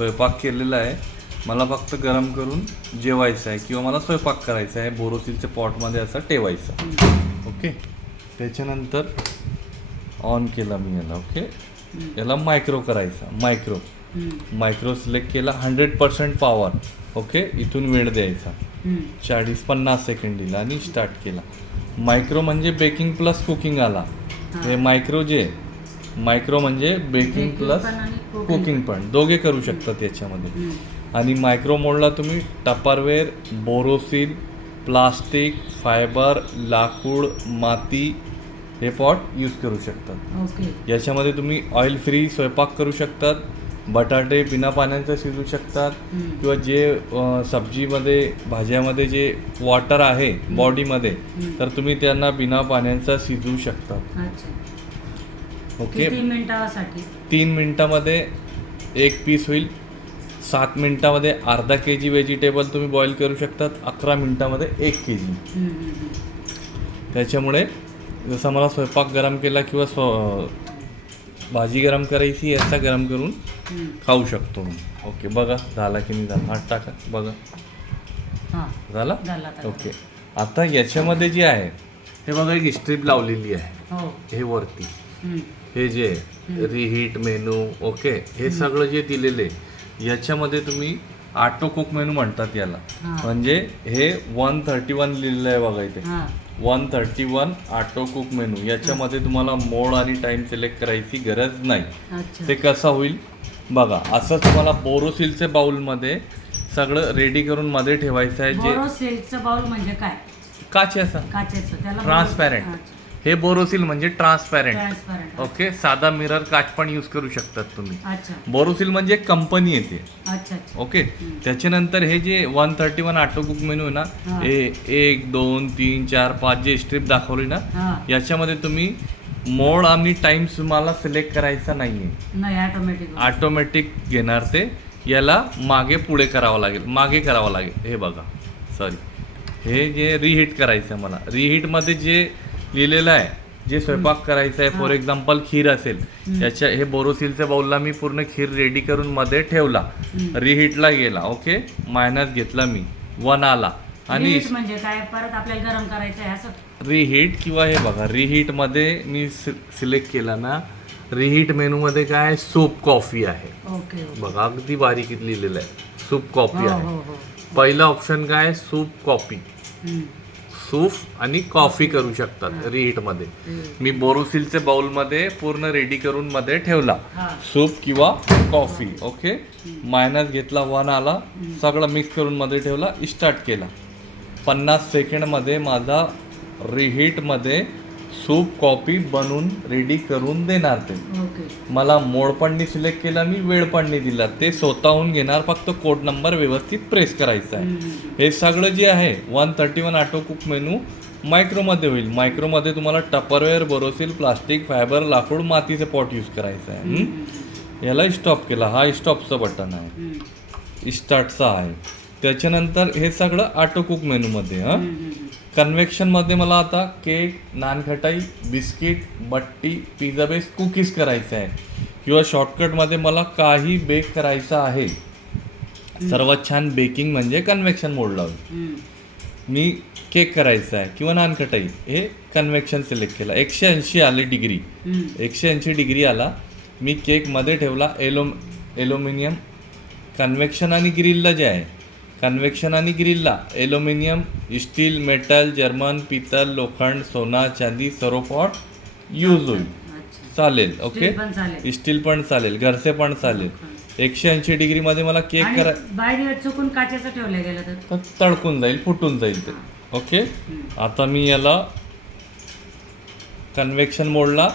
स्वयंपाक केलेला आहे, मला फक्त गरम करून जेवायचं आहे किंवा मला स्वयंपाक करायचा आहे. बोरोसिलच्या पॉटमध्ये असं ठेवायचं. ओके, त्याच्यानंतर ऑन केला मी याला. ओके, याला मायक्रो करायचा. मायक्रो सिलेक्ट केला, 100% पॉवर. ओके, इथून वेळ द्यायचा 40-50 सेकंड दिला आणि स्टार्ट केला. मायक्रो म्हणजे बेकिंग प्लस कुकिंग आला. हे मायक्रो म्हणजे बेकिंग प्लस कुकिंग पण दोघे करू शकतात याच्यामध्ये. आणि मायक्रो मोडला तुम्ही टपरवेअर, बोरोसिल, प्लास्टिक, फायबर, लाकूड, माती हे पॉट यूज करू शकतात. याच्यामध्ये तुम्ही ऑइल फ्री स्वयंपाक करू शकतात. बटाटे बिना पाण्याचं शिजू शकतात किंवा जे सब्जीमध्ये भाज्यामध्ये जे वॉटर आहे बॉडीमध्ये तर तुम्ही त्यांना बिना पाण्याचा शिजवू शकतात. ओके, 3 मिनिटामध्ये 1 पीस होईल. 7 मिनिटामध्ये अर्धा kg व्हेजिटेबल तुम्ही बॉईल करू शकतात. 11 मिनिटामध्ये 1 kg. त्याच्यामुळे जसं मला स्वयंपाक गरम केला किंवा भाजी गरम करायची, याचा गरम करून खाऊ शकतो मी. ओके, बघा झाला की नाही झाला. हात टाका, बघा झाला. ओके, आता याच्यामध्ये जे आहे हे बघा, एक स्ट्रीप लावलेली आहे हे वरती. हे जे रिहीट मेनू, ओके, हे सगळं जे दिलेले याच्यामध्ये तुम्ही ऑटो कुक मेनू म्हणतात याला. म्हणजे हे 131 लिहिलेलं आहे बघा इथे. 131 ऑटो कुक मेनू. याच्यामध्ये तुम्हाला मोड आणि टाइम सिलेक्ट करायची गरज नाही. ते कसं होईल बघा, असं तुम्हाला बोरोसिलच्या बाउलमध्ये सगळं रेडी करून मध्ये ठेवायचं आहे. जे बोरोसिलचं बाउल म्हणजे काय? काचेचं त्याला ट्रान्सपॅरेंट. हे बोरोसिल म्हणजे ट्रान्सपॅरेंट. ओके, साधा मिरर काच पण यूज करू शकतात तुम्ही. बोरोसिल म्हणजे कंपनी येते. ओके, त्याच्यानंतर हे जे 131 ऑटो कुक मेनू आहे ना, 1, 2, 3, 4, 5 जे स्ट्रीप दाखवली ना, याच्यामध्ये तुम्ही मोड आणि टाइम तुम्हाला सिलेक्ट करायचा नाहीये. ऑटोमॅटिक घेणार ते. याला मागे पुढे करावं लागेल. हे बघा, सॉरी, हे जे रिहीट करायचं मला, रिहीटमध्ये जे लिहिलेलं आहे, जे स्वयंपाक करायचं आहे, फॉर एक्झाम्पल खीर असेल, याच्या हे बोरोसिलच्या बाउलला मी पूर्ण खीर रेडी करून मध्ये ठेवला. रिहीटला गेला. ओके, मायनस घेतला मी, 1 आला. आणि म्हणजे काय, परत आपल्याला गरम करायचं आहे असं. रिहीट किंवा हे बघा, रिहीट मध्ये मी सिलेक्ट केला ना, रिहीट मेनू मध्ये काय सूप कॉफी आहे बघा, अगदी बारीक लिहिलेलं आहे. सूप कॉफी आहे. पहिला ऑप्शन काय, सूप कॉफी. सूप आणि कॉफी करू शकतात रिहीटमध्ये. मी बोरोसिलच्या बाउलमध्ये पूर्ण रेडी करून मध्ये ठेवला, सूप किंवा कॉफी. ओके, मायनस घेतला, 1 आला. सगळं मिक्स करून मध्ये ठेवला, स्टार्ट केला. 50 सेकंडमध्ये माझा रिहीटमध्ये सूप कॉफी बनवून रेडी करून देणार ते. मला मोड पण नाही सिलेक्ट केला मी, वेळ पण नाही दिला. ते स्वतःहून घेणार, फक्त कोड नंबर व्यवस्थित प्रेस करायचा आहे. हे सगळं जे आहे 131 ऑटो कुक मेनू मायक्रोमध्ये होईल. मायक्रोमध्ये तुम्हाला टपरवेअर, बोरोसिल, प्लास्टिक, फायबर, लाकूड, मातीचे पॉट यूज करायचं आहे. याला स्टॉप केला. हा स्टॉपचं बटन आहे, स्टार्टचा आहे. त्याच्यानंतर हे सगळं ऑटो कुक मेनूमध्ये. कन्व्हेक्शनमध्ये मला आता केक, नानखटाई, बिस्किट, बट्टी, पिझ्झा बेस, कुकीज करायचं आहे. किंवा शॉर्टकटमध्ये मला काही बेक करायचं आहे. सर्वात छान बेकिंग म्हणजे कन्व्हेक्शन मोड लावून मी केक करायचा आहे किंवा नानखटाई, हे कन्व्हेक्शन सिलेक्ट केला. 180 आले डिग्री, 180 डिग्री आला. मी केकमध्ये ठेवला ॲल्युमिनियम. कन्व्हेक्शन आणि ग्रिलला जे आहे, कन्व्हेक्शन आणि ग्रिलला ॲल्युमिनियम, स्टील, मेटल, जर्मन, पितल, लोखंड, सोना, चांदी सर्व पॉट यूज होईल. चालेल. ओके, स्टील पण चालेल, घरचे पण चालेल. 180 डिग्रीमध्ये मला केक चुकून काचेचं ठेवलं गेलं तर तडकून जाईल, फुटून जाईल ते. ओके, आता मी याला कन्व्हेक्शन मोडला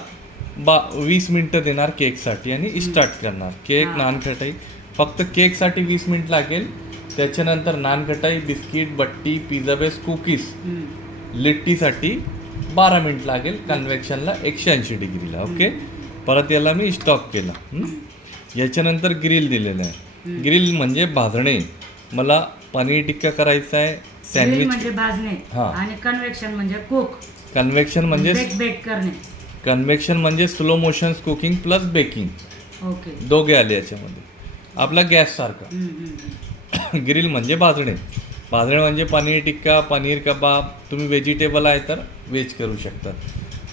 20 मिनिटं देणार केकसाठी आणि स्टार्ट करणार. केक, नानखटाई, फक्त केकसाठी 20 मिनिट लागेल. त्याच्यानंतर नानखटाई, बिस्किट, बट्टी, पिझ्झा बेस, कुकीज, लिट्टीसाठी 12 मिनिट लागेल. कन्व्हेक्शनला 180 डिग्रीला. ओके, परत याला मी स्टॉप केला. याच्यानंतर ग्रिल दिलेलं आहे. ग्रिल म्हणजे भाजणे. मला पनीर टिक्का करायचा आहे, सँडविच म्हणजे भाजणे. आणि कन्व्हेक्शन म्हणजे कुक. कन्व्हेक्शन म्हणजे बेक करणे. कन्व्हेक्शन म्हणजे slow motion cooking plus baking. Okay, दोघे आले याच्यामध्ये. आपला गॅस सारखा. ग्रिल म्हणजे भाजणे. भाजणे म्हणजे पनीर टिक्का, पनीर कबाब. तुम्ही व्हेजिटेबल आहे तर व्हेज करू शकतात.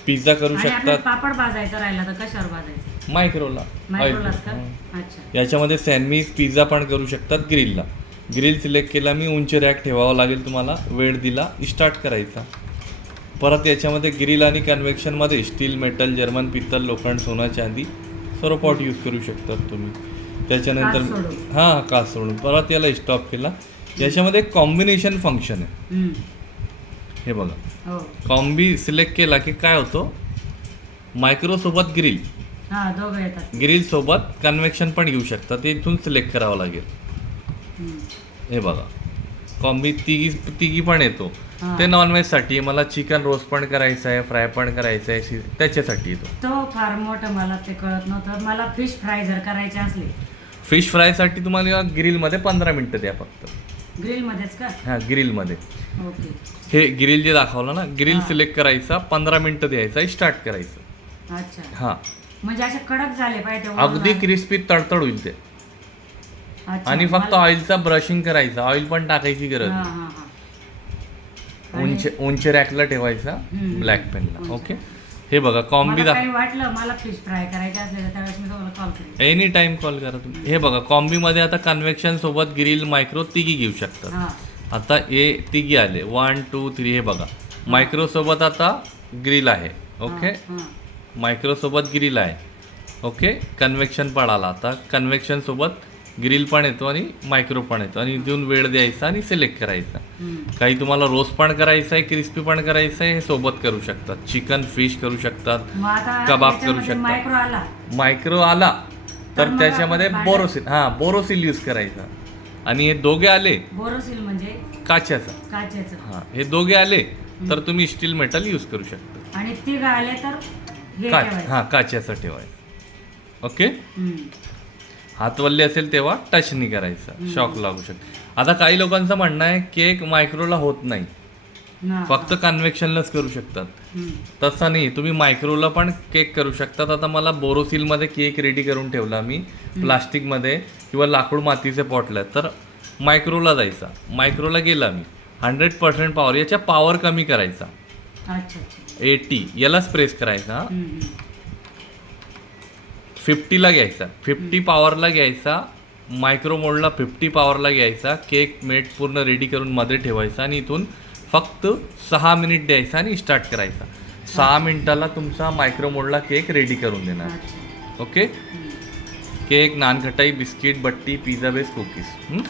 पिझ्झा करू आणि आपल्याला शकतात पापड भाजायचा राहिला तर कशावर भाजायचं? मायक्रोला. मायक्रोलाच का? अच्छा. याच्यामध्ये सँडविच पिझ्झा पण करू शकतात ग्रिलला. ग्रिल सिलेक्ट केला मी. उंच रॅक ठेवावा लागेल तुम्हाला. वेळ दिला, स्टार्ट करायचा. परत याच्यामध्ये ग्रिल आणि कन्व्हेक्शनमध्ये स्टील, मेटल, जर्मन, पित्तल, लोखंड, सोनं, चांदी सर्व पॉट यूज करू शकतात तुम्ही. त्याच्यानंतर काच सोडून. हां, काच सोडून परत याला स्टॉप केला. याच्यामध्ये कॉम्बिनेशन फंक्शन आहे. हे बघा, हो. कॉम्बी सिलेक्ट केला की काय होतं, मायक्रोसोबत ग्रिल, हा, दोघं येतात. ग्रिल सोबत कन्व्हेक्शन पण घेऊ शकतात. ते इथून सिलेक्ट करावं लागेल. हे बघा, कॉम्बी तिघी पण येतो. हा. ते नॉनव्हेजसाठी. मला चिकन रोस्ट पण करायचं आहे, फ्राय पण करायचं आहे, त्याच्यासाठी येतो. तो फार मोठं मला ते कळत नव्हतं. मला फिश फ्राय जर करायचे असले फिश फ्रायसाठी तुम्हाला ग्रिलमध्ये 15 मिनटं द्या फक्त. ग्रिल मध्येच का? हां, ग्रिलमध्ये. ओके. हे ग्रिल जे दाखवलं ना, ग्रिल हा. सिलेक्ट करायचा, 15 मिनटं द्यायचा, स्टार्ट करायचं. अच्छा. हां, म्हणजे असे कडक झाले पाहिजे वरून अगदी झाले. क्रिस्पी तडतड होईल ते. अच्छा, आणि फक्त मला- ऑइलचा ब्रशिंग करायचं. ऑइल पण टाकायची गरज हा, नाही. हा, हा. उंच रॅकला ठेवायचा, ब्लॅक पेनला. ओके. हे बघा, कॉम्बी मला काही वाटलं मला फिश फ्राय करायचे असले तर त्यावेळेस मी तुम्हाला कॉल करेन. एनी टाइम कॉल करा तुम्ही. हे बघा, कॉम्बीमध्ये आता कन्व्हेक्शन सोबत ग्रिल, मायक्रो तिघी घेऊ शकतात. हा. आता हे तिघी आले, 1 2 3. हे बघा, मायक्रो सोबत आता ग्रिल आहे. ओके, हा, हा. मायक्रो सोबत ग्रिल आहे. ओके, कन्व्हेक्शन पण आला. आता कन्व्हेक्शन सोबत ग्रिल पण येतो आणि मायक्रो पण येतो. आणि इथून वेळ द्यायचा आणि सिलेक्ट करायचा. काही तुम्हाला रोस्ट पण करायचं आहे, क्रिस्पी पण करायचं आहे, हे सोबत करू शकतात. चिकन, फिश करू शकतात, मग आता कबाब करू याच्यामध्ये शकता. मायक्रो आला मायक्रो आला तर तर मग त्याच्यामध्ये आपण बोरोसिल, बोरोसिल यूज करायचा. आणि हे दोघे आले बोरोसिल म्हणजे काच्याचा. काचेचं. हे दोघे आले तर तुम्ही स्टील मेटल यूज करू शकता. आणि तिघ आले तर हे ठेवायचं. काच्याचं ठेवायचं. ओके. हम्म. हातवल्ली असेल तेव्हा टच नाही करायचा, शॉक लागू शकतो. आता काही लोकांचं म्हणणं आहे केक मायक्रोला होत नाही, हा, फक्त कन्व्हेक्शनलाच करू शकतात. हम्म. तसं नाही, तुम्ही मायक्रोला पण केक करू शकतात. आता मला बोरोसिलमध्ये केक रेडी करून ठेवला मी, प्लास्टिकमध्ये किंवा लाकूड मातीचे पॉटला. तर मायक्रोला जायचा. मायक्रोला गेला मी, 100% पॉवर. याच्या पॉवर कमी करायचा, अच्छा अच्छा. 80 यालाच प्रेस करायचा. हम्म, हम्म. 50ला घ्यायचा, 50 पॉवरला घ्यायचा. मायक्रो मोडला 50 पॉवरला घ्यायचा. केक मेट पूर्ण रेडी करून मध्ये ठेवायचा आणि इथून फक्त 6 मिनिट द्यायचा आणि स्टार्ट करायचा. 6 मिनिटाला तुमचा मायक्रो मोडला केक रेडी करून देणार. अच्छा. ओके. हम्म. केक, नानखटाई, बिस्किट, बट्टी, पिझ्झा बेस, कुकीज.